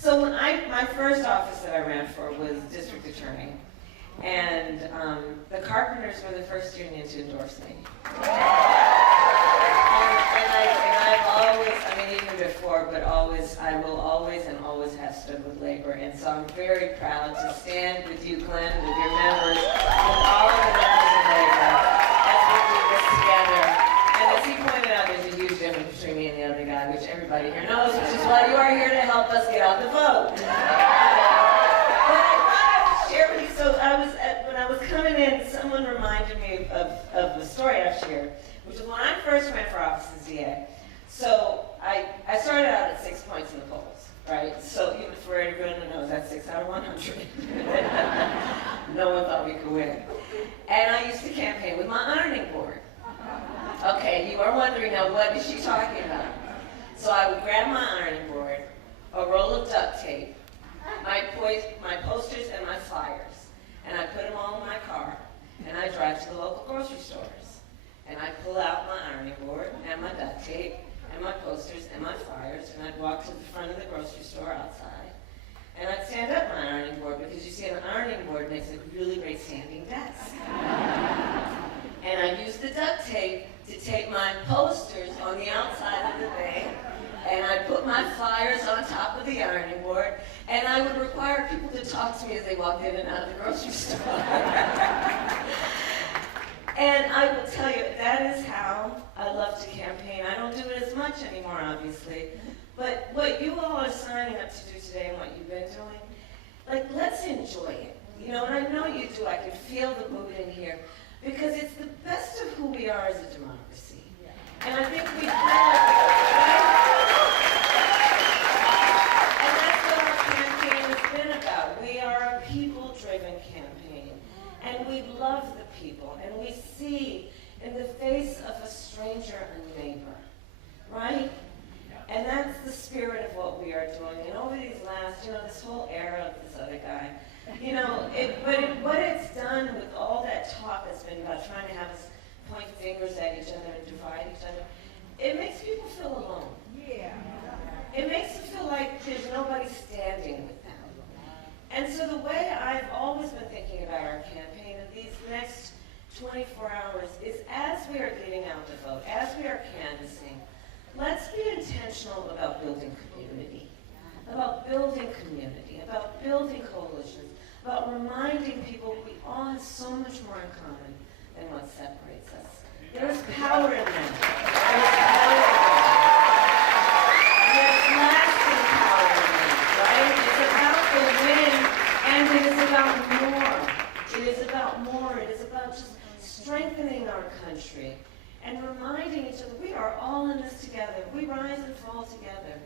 So my first office that I ran for was district attorney. And the carpenters were the first union to endorse me. And I've always, I mean, even before, but always, I will always and always have stood with labor. And so I'm very proud to stand with you, Glenn, with your members, with all of the members of labor, as we do this together. And as he pointed out, there's a huge difference between me and the other guy, which everybody here knows, which is why you are here to help us get out the vote. So when I was coming in, someone reminded me of the story I've shared, which is when I first ran for office as DA. So I started out at 6 points in the polls, right? So even for everyone who knows, that's 6 out of 100. No one thought we could win. And I used to campaign with my ironing board. Okay, you are wondering now, what is she talking about? So I would grab my ironing board, a roll of duct tape, my posters and my flyers, and I put them all in my car, and I drive to the local grocery stores. And I pull out my ironing board and my duct tape and my posters and my flyers, and I'd walk to the front of the grocery store outside, and I'd stand up my ironing board, because you see an ironing board makes a really great standing desk. And I'd use the duct tape to tape my posters on the outside of the thing, and I'd put my flyers on top of the ironing board, and I would require people to talk to me as they walked in and out of the grocery store. And I will tell you, that is how I love to campaign. I don't do it as much anymore, obviously, but what you all are signing up to do today and what you've been doing, like, let's enjoy it. You know, and I know you do. I can feel the mood in here, because it's the best of who we are as a democracy. And I think we kind of, right? And that's what our campaign has been about. We are a people-driven campaign, and we love the people, and we see in the face of a stranger a neighbor, right? And that's the spirit of what we are doing. And over these last, this whole era of this other guy, what it's done with all that talk that's been about trying to have us point fingers at each other and divide each other, it makes people feel alone. Yeah. It makes them feel like there's nobody standing with them. And so the way I've always been thinking about our campaign in these next 24 hours is, as we are getting out the vote, as we are canvassing, let's be intentional about building community, about building coalitions, about reminding people we all have so much more in common than what separates us. There is power in that. There's lasting power in that, right? It's about the win, and it is about more. It is about more. It is about just strengthening our country and reminding each other we are all in this together. We rise and fall together.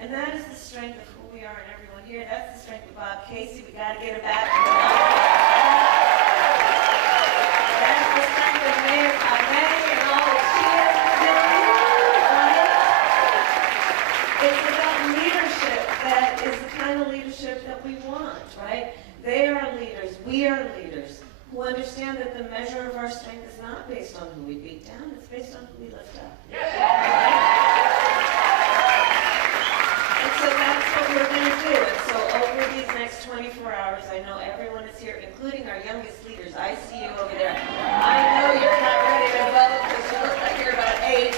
And that is the strength of who we are and everyone here. That's the strength of Bob Casey. We got to get him back. That's the strength of Mayor Kamala and all the cheers we're doing, right? It's about leadership that is the kind of leadership that we want, right? They are leaders. We are leaders who understand that the measure of our strength is not based on who we beat down. It's based on who we lift up. And so that's what we're going to do. And so over these next 24 hours, I know everyone is here, including our youngest leaders. I see you over there. I know you're not ready to vote because you look like you're about 8.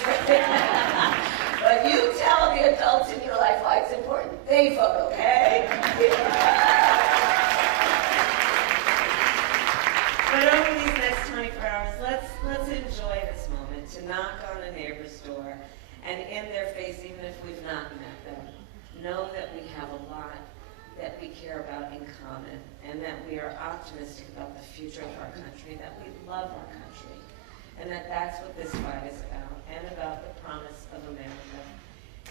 But you tell the adults in your life why it's important. They vote, okay? But over these next 24 hours, let's enjoy this moment to knock on a neighbor's door and in their face, even if we've not met them, know that we have a lot that we care about in common, and that we are optimistic about the future of our country, that we love our country, and that's what this fight is about, and about the promise of America,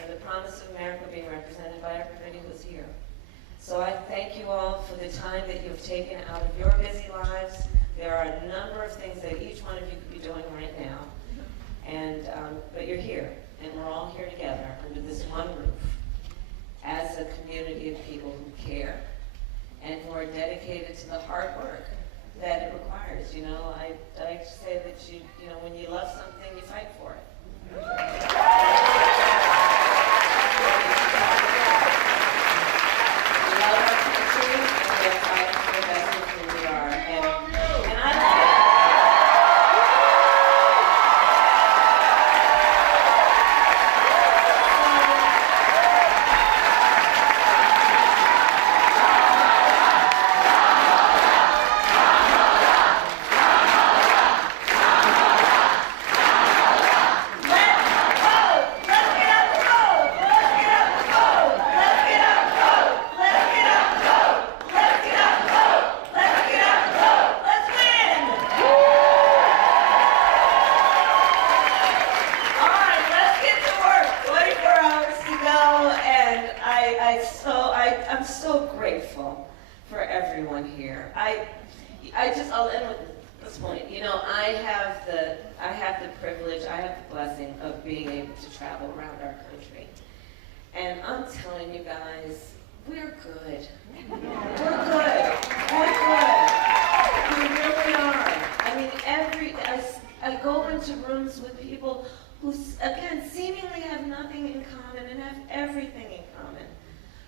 and the promise of America being represented by everybody who's here. So I thank you all for the time that you've taken out of your busy lives. There are a number of things that each one of you could be doing right now, but you're here, and we're all here together under this one roof as a community of people who care and who are dedicated to the hard work that it requires. I like to say that when you love something, you fight for it. so grateful for everyone here. I'll end with this point. You know, I have the privilege, I have the blessing of being able to travel around our country. And I'm telling you guys, we're good. We're good. We're good. We really are. I mean, I go into rooms with people who, again, seemingly have nothing in common and have everything in common.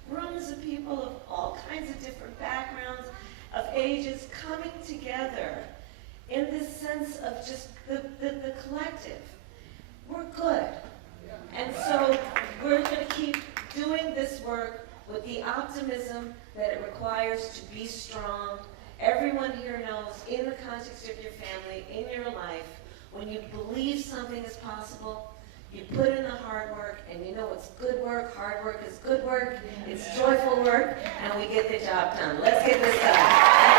Rooms of people of all kinds of different backgrounds, of ages, coming together in this sense of just the collective. We're good. And so we're going to keep doing this work with the optimism that it requires to be strong. Everyone here knows, in the context of your family, in your life, when you believe something is possible, you put in the hard work, and you know it's good work. Hard work is good work. It's joyful work, and we get the job done. Let's get this done.